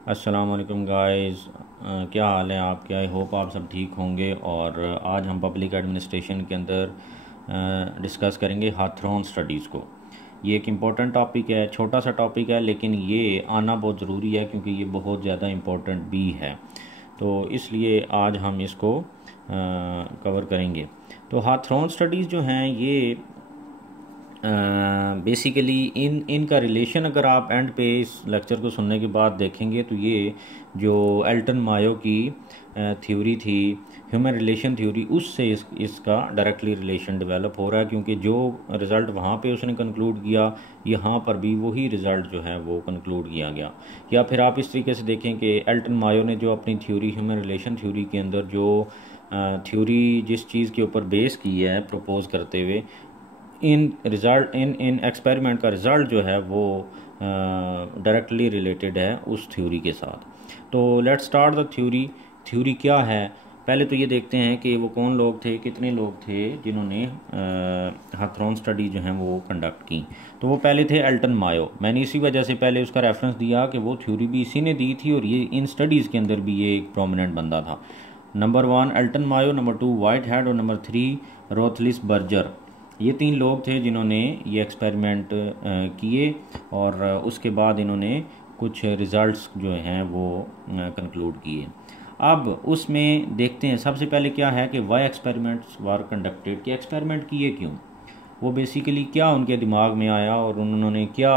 अस्सलाम वालेकुम गाइस। क्या हाल है आपके? आई होप आप सब ठीक होंगे। और आज हम पब्लिक एडमिनिस्ट्रेशन के अंदर डिस्कस करेंगे हाथरॉन स्टडीज़ को। ये एक इम्पॉर्टेंट टॉपिक है, छोटा सा टॉपिक है, लेकिन ये आना बहुत ज़रूरी है क्योंकि ये बहुत ज़्यादा इम्पोर्टेंट भी है। तो इसलिए आज हम इसको कवर करेंगे। तो हाथरॉन स्टडीज़ जो हैं ये बेसिकली इनका रिलेशन अगर आप एंड पे इस लेक्चर को सुनने के बाद देखेंगे तो ये जो एल्टन मायो की थ्योरी थी, ह्यूमन रिलेशन थ्योरी, उससे इसका डायरेक्टली रिलेशन डेवलप हो रहा है क्योंकि जो रिज़ल्ट वहाँ पे उसने कंक्लूड किया, यहाँ पर भी वही रिज़ल्ट जो है वो कंक्लूड किया गया। या फिर आप इस तरीके से देखें कि एल्टन मायो ने जो अपनी थ्योरी, ह्यूमन रिलेशन थ्योरी के अंदर जो थ्योरी जिस चीज़ के ऊपर बेस की है प्रपोज करते हुए, इन एक्सपेरिमेंट का रिज़ल्ट जो है वो डायरेक्टली रिलेटेड है उस थ्योरी के साथ। तो लेट्स स्टार्ट द थ्योरी क्या है। पहले तो ये देखते हैं कि वो कौन लोग थे, कितने लोग थे जिन्होंने हाथरॉन स्टडी जो हैं वो कंडक्ट की। तो वो पहले थे एल्टन मायो। मैंने इसी वजह से पहले उसका रेफरेंस दिया कि वो थ्योरी भी इसी ने दी थी और ये इन स्टडीज़ के अंदर भी ये एक प्रोमिनेंट बंदा था। Number 1 Elton Mayo, number 2 Whitehead और नंबर 3 रोथलिस बर्जर। ये 3 लोग थे जिन्होंने ये एक्सपेरिमेंट किए और उसके बाद इन्होंने कुछ रिज़ल्ट्स जो हैं वो कंक्लूड किए। अब उसमें देखते हैं सबसे पहले क्या है कि वाई एक्सपेरिमेंट्स वर कंडक्टेड, कि एक्सपेरिमेंट किए क्यों, वो बेसिकली क्या उनके दिमाग में आया और उन्होंने क्या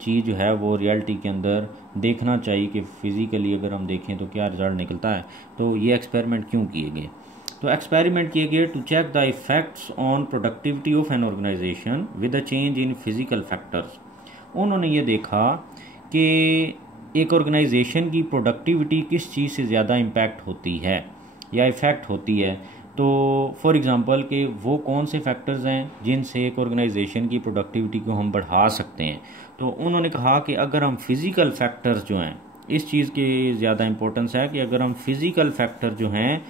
चीज़ जो है वो रियलिटी के अंदर देखना चाहिए कि फ़िज़िकली अगर हम देखें तो क्या रिज़ल्ट निकलता है। तो ये एक्सपेरिमेंट क्यों किए गए? तो एक्सपेरिमेंट किए गए to check the effects on productivity of an organisation with a change in physical factors. उन्होंने ये देखा कि एक ऑर्गेनाइजेशन की प्रोडक्टिविटी किस चीज़ से ज़्यादा इम्पैक्ट होती है या इफ़ेक्ट होती है। तो फॉर एग्ज़ाम्पल कि वो कौन से फैक्टर्स हैं जिनसे एक ऑर्गेनाइजेशन की प्रोडक्टिविटी को हम बढ़ा सकते हैं। तो उन्होंने कहा कि अगर हम फिज़िकल फैक्टर्स जो हैं, इस चीज़ की ज़्यादा इंपॉर्टेंस है कि अगर हम फिज़िकल फैक्टर जो हैं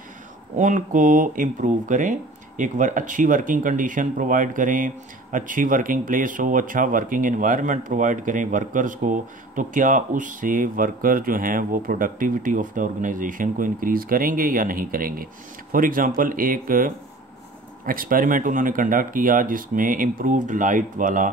उनको इम्प्रूव करें, एक अच्छी वर्किंग कंडीशन प्रोवाइड करें, अच्छी वर्किंग प्लेस हो, अच्छा वर्किंग एनवायरनमेंट प्रोवाइड करें वर्कर्स को, तो क्या उससे वर्कर जो हैं वो प्रोडक्टिविटी ऑफ द ऑर्गेनाइजेशन को इंक्रीज़ करेंगे या नहीं करेंगे। फॉर एग्ज़ाम्पल एक एक्सपेरिमेंट उन्होंने कंडक्ट किया जिसमें इम्प्रूव्ड लाइट वाला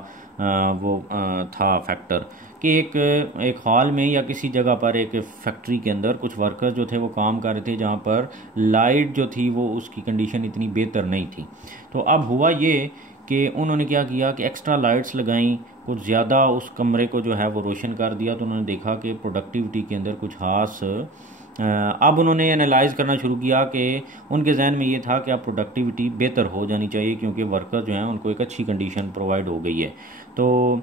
था फैक्टर कि एक हॉल में या किसी जगह पर एक फैक्ट्री के अंदर कुछ वर्कर जो थे वो काम कर रहे थे जहाँ पर लाइट जो थी वो उसकी कंडीशन इतनी बेहतर नहीं थी। तो अब हुआ ये कि उन्होंने क्या किया कि एक्स्ट्रा लाइट्स लगाई, कुछ ज़्यादा उस कमरे को जो है वो रोशन कर दिया। तो उन्होंने देखा कि प्रोडक्टिविटी के अंदर कुछ खास अब उन्होंने एनालाइज करना शुरू किया कि उनके जहन में ये था कि अब प्रोडक्टिविटी बेहतर हो जानी चाहिए क्योंकि वर्कर जो हैं उनको एक अच्छी कंडीशन प्रोवाइड हो गई है। तो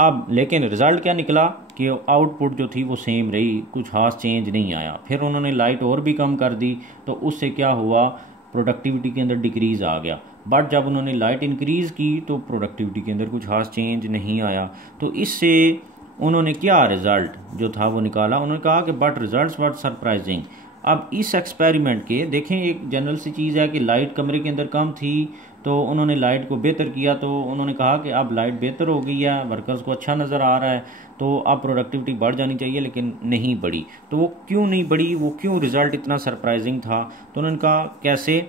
अब लेकिन रिज़ल्ट क्या निकला कि आउटपुट जो थी वो सेम रही, कुछ खास चेंज नहीं आया। फिर उन्होंने लाइट और भी कम कर दी तो उससे क्या हुआ, प्रोडक्टिविटी के अंदर डिक्रीज़ आ गया। बट जब उन्होंने लाइट इंक्रीज़ की तो प्रोडक्टिविटी के अंदर कुछ खास चेंज नहीं आया। तो इससे उन्होंने क्या रिज़ल्ट जो था वो निकाला, उन्होंने कहा कि बट रिज़ल्ट्स वर सरप्राइजिंग। अब इस एक्सपेरिमेंट के देखें, एक जनरल सी चीज़ है कि लाइट कमरे के अंदर कम थी तो उन्होंने लाइट को बेहतर किया। तो उन्होंने कहा कि अब लाइट बेहतर हो गई है, वर्कर्स को अच्छा नज़र आ रहा है, तो अब प्रोडक्टिविटी बढ़ जानी चाहिए, लेकिन नहीं बढ़ी। तो वो क्यों नहीं बढ़ी, वो क्यों रिज़ल्ट इतना सरप्राइजिंग था? तो उन्होंने कहा कैसे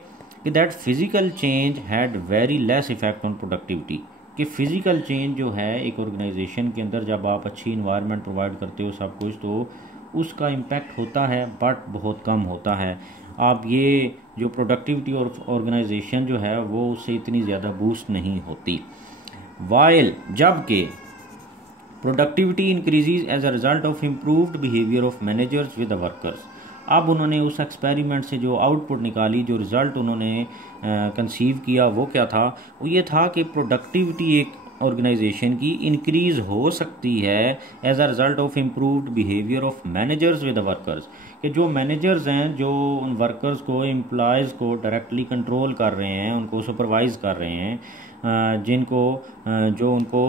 कि that physical change had very less effect on productivity, कि फ़िज़िकल चेंज जो है एक ऑर्गेनाइजेशन के अंदर जब आप अच्छी इन्वायरमेंट प्रोवाइड करते हो सब कुछ, तो उसका इम्पैक्ट होता है बट बहुत कम होता है। आप ये जो प्रोडक्टिविटी और ऑर्गेनाइजेशन जो है वो उससे इतनी ज़्यादा बूस्ट नहीं होती। वाइल जबकि productivity increases as a result of improved behaviour of managers with the workers. अब उन्होंने उस एक्सपेरिमेंट से जो आउटपुट निकाली, जो रिज़ल्ट उन्होंने कंसीव किया, वो क्या था? वो ये था कि प्रोडक्टिविटी एक ऑर्गेनाइजेशन की इंक्रीज़ हो सकती है as a result of improved behaviour of managers with the workers, कि जो मैनेजर्स हैं जो उन वर्कर्स को, एम्प्लॉयज़ को डायरेक्टली कंट्रोल कर रहे हैं, उनको सुपरवाइज़ कर रहे हैं, जिनको जो उनको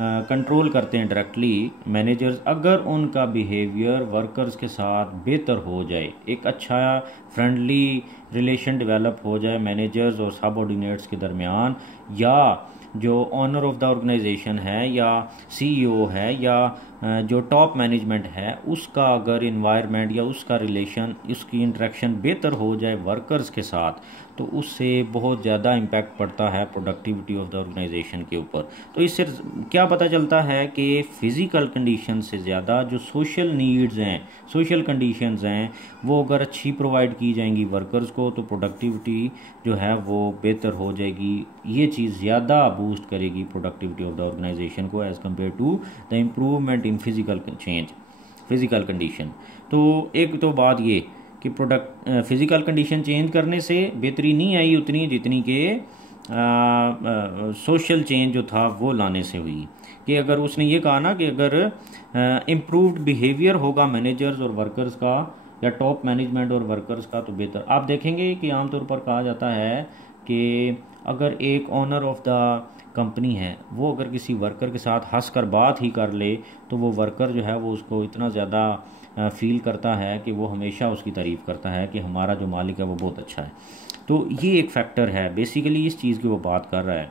कंट्रोल करते हैं डायरेक्टली मैनेजर्स, अगर उनका बिहेवियर वर्कर्स के साथ बेहतर हो जाए, एक अच्छा फ्रेंडली रिलेशन डेवलप हो जाए मैनेजर्स और सबऑर्डिनेट्स के दरमियान, या जो ऑनर ऑफ द ऑर्गेनाइजेशन है या सीईओ है या जो टॉप मैनेजमेंट है उसका अगर इन्वायरमेंट या उसका रिलेशन, उसकी इंटरेक्शन बेहतर हो जाए वर्कर्स के साथ, तो उससे बहुत ज़्यादा इम्पैक्ट पड़ता है प्रोडक्टिविटी ऑफ द ऑर्गेनाइजेशन के ऊपर। तो इससे क्या पता चलता है कि फ़िज़िकल कंडीशन से ज़्यादा जो सोशल नीड्स हैं, सोशल कंडीशंस हैं, वो अगर अच्छी प्रोवाइड की जाएंगी वर्कर्स को तो प्रोडक्टिविटी जो है वो बेहतर हो जाएगी। ये चीज़ ज़्यादा बूस्ट करेगी प्रोडक्टिविटी ऑफ द ऑर्गेनाइजेशन को as compare to the improvement in physical condition. तो एक तो बात ये कि फिज़िकल कंडीशन चेंज करने से बेहतरी नहीं आई उतनी जितनी कि सोशल चेंज जो था वो लाने से हुई। कि अगर उसने ये कहा ना कि अगर इम्प्रूव्ड बिहेवियर होगा मैनेजर्स और वर्कर्स का या टॉप मैनेजमेंट और वर्कर्स का तो बेहतर। आप देखेंगे कि आमतौर पर कहा जाता है कि अगर एक ऑनर ऑफ द कंपनी है वो अगर किसी वर्कर के साथ हंस कर बात ही कर ले तो वो वर्कर जो है वो उसको इतना ज़्यादा फील करता है कि वो हमेशा उसकी तारीफ़ करता है कि हमारा जो मालिक है वो बहुत अच्छा है। तो ये एक फैक्टर है, बेसिकली इस चीज़ की वो बात कर रहा है।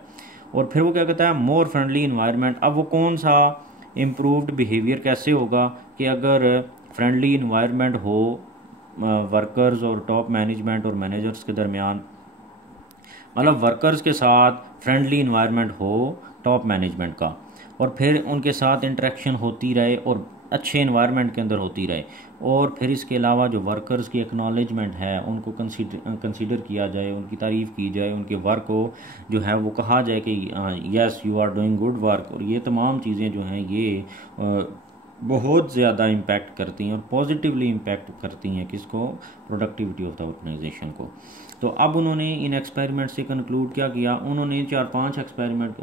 और फिर वो क्या कहता है, मोर फ्रेंडली इन्वायरमेंट। अब वो कौन सा इम्प्रूव्ड बिहेवियर कैसे होगा कि अगर फ्रेंडली इन्वायरमेंट हो वर्कर्स और टॉप मैनेजमेंट और मैनेजर्स के दरमियान, मतलब वर्कर्स के साथ फ्रेंडली इन्वायरमेंट हो टॉप मैनेजमेंट का, और फिर उनके साथ इंटरेक्शन होती रहे और अच्छे इन्वायरमेंट के अंदर होती रहे, और फिर इसके अलावा जो वर्कर्स की एक्नॉलेजमेंट है उनको कंसीडर किया जाए, उनकी तारीफ़ की जाए, उनके वर्क को जो है वो कहा जाए कि yes you are doing good work. और ये तमाम चीज़ें जो हैं ये बहुत ज़्यादा इम्पैक्ट करती हैं और पॉजिटिवली इम्पैक्ट करती हैं किसको, प्रोडक्टिविटी ऑफ द ऑर्गेनाइजेशन को। तो अब उन्होंने इन एक्सपेरिमेंट से कंक्लूड क्या किया, उन्होंने 4-5 एक्सपेरिमेंट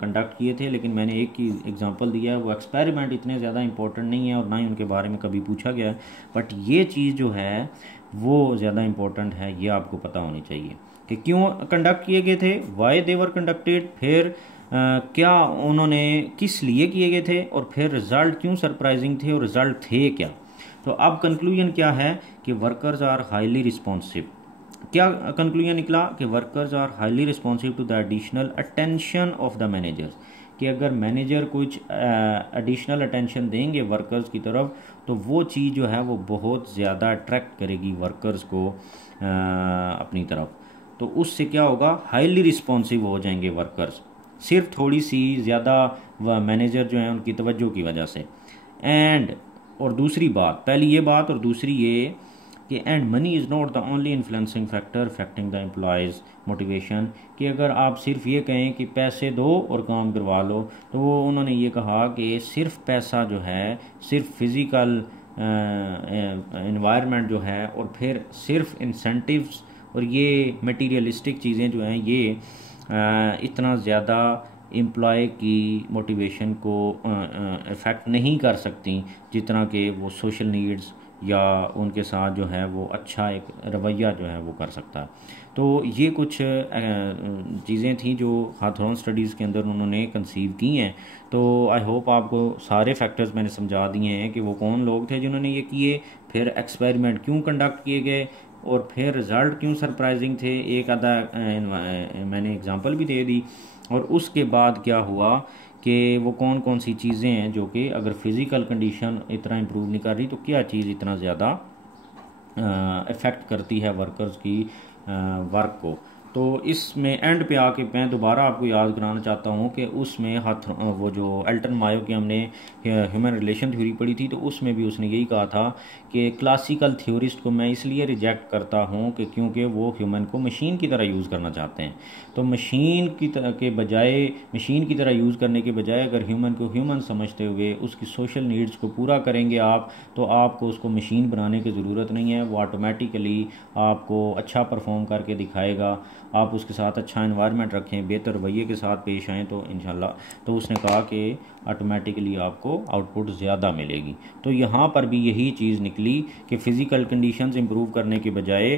कंडक्ट किए थे, लेकिन मैंने एक की एग्जांपल दिया है। वो एक्सपेरिमेंट इतने ज़्यादा इंपॉर्टेंट नहीं है और ना ही उनके बारे में कभी पूछा गया है, बट ये चीज़ जो है वो ज़्यादा इंपॉर्टेंट है, ये आपको पता होनी चाहिए कि क्यों कंडक्ट किए गए थे, वाई दे वर कंडक्टेड, फिर क्या उन्होंने किस लिए किए गए थे, और फिर रिज़ल्ट क्यों सरप्राइजिंग थे और रिज़ल्ट थे क्या। तो अब कंक्लूजन क्या है कि वर्कर्स आर हाईली रिस्पॉन्सिव। क्या कंक्लूजन निकला कि workers are highly responsive to the additional attention of the managers, कि अगर मैनेजर कुछ एडिशनल अटेंशन देंगे वर्कर्स की तरफ तो वो चीज़ जो है वो बहुत ज़्यादा अट्रैक्ट करेगी वर्कर्स को अपनी तरफ। तो उससे क्या होगा, हाईली रिस्पॉन्सिव हो जाएंगे वर्कर्स, सिर्फ थोड़ी सी ज़्यादा मैनेजर जो है उनकी तवज्जो की वजह से। एंड और दूसरी बात, पहली ये बात और दूसरी ये कि and money is not the only influencing factor affecting the employees motivation, कि अगर आप सिर्फ ये कहें कि पैसे दो और काम करवा लो, तो वो उन्होंने ये कहा कि सिर्फ पैसा जो है, सिर्फ फिज़िकल इन्वायरमेंट जो है और फिर सिर्फ इंसेंटिव्स और ये मटीरियलिस्टिक चीज़ें जो हैं ये इतना ज़्यादा एम्प्लॉय की मोटिवेशन को इफ़ेक्ट नहीं कर सकती जितना कि वो सोशल नीड्स या उनके साथ जो है वो अच्छा एक रवैया जो है वो कर सकता है। तो ये कुछ चीज़ें थी जो हाथरॉन स्टडीज़ के अंदर उन्होंने कंसीव की हैं। तो आई होप आपको सारे फैक्टर्स मैंने समझा दिए हैं कि वो कौन लोग थे जिन्होंने ये किए, फिर एक्सपेरिमेंट क्यों कंडक्ट किए गए, और फिर रिज़ल्ट क्यों सरप्राइजिंग थे, एक आधा मैंने एग्जांपल भी दे दी, और उसके बाद क्या हुआ कि वो कौन कौन सी चीज़ें हैं जो कि अगर फिज़िकल कंडीशन इतना इम्प्रूव नहीं कर रही तो क्या चीज़ इतना ज़्यादा इफ़ेक्ट करती है वर्कर्स की वर्क को। तो इसमें एंड पे आके मैं दोबारा आपको याद कराना चाहता हूँ कि उसमें वो जो एल्टन मायो की हमने ह्यूमन रिलेशन थ्योरी पढ़ी थी, तो उसमें भी उसने यही कहा था कि क्लासिकल थ्योरिस्ट को मैं इसलिए रिजेक्ट करता हूँ कि क्योंकि वो ह्यूमन को मशीन की तरह यूज़ करना चाहते हैं। तो मशीन की तरह के बजाय, मशीन की तरह यूज़ करने के बजाय अगर ह्यूमन को ह्यूमन समझते हुए उसकी सोशल नीड्स को पूरा करेंगे आप, तो आपको उसको मशीन बनाने की ज़रूरत नहीं है, वो ऑटोमेटिकली आपको अच्छा परफॉर्म करके दिखाएगा। आप उसके साथ अच्छा एनवायरनमेंट रखें, बेहतर रवैये के साथ पेश आएँ तो इंशाल्लाह, तो उसने कहा कि ऑटोमेटिकली आपको आउटपुट ज़्यादा मिलेगी। तो यहाँ पर भी यही चीज़ निकली कि फ़िज़िकल कंडीशंस इंप्रूव करने के बजाय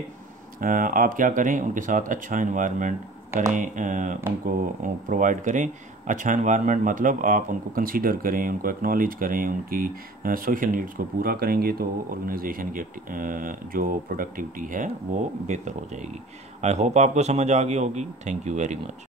आप क्या करें, उनके साथ अच्छा एनवायरनमेंट करें, उनको प्रोवाइड करें। अच्छा एनवायरनमेंट मतलब आप उनको कंसीडर करें, उनको एक्नॉलेज करें, उनकी सोशल नीड्स को पूरा करेंगे तो ऑर्गेनाइजेशन की जो प्रोडक्टिविटी है वो बेहतर हो जाएगी। आई होप आपको समझ आ गई होगी। Thank you very much.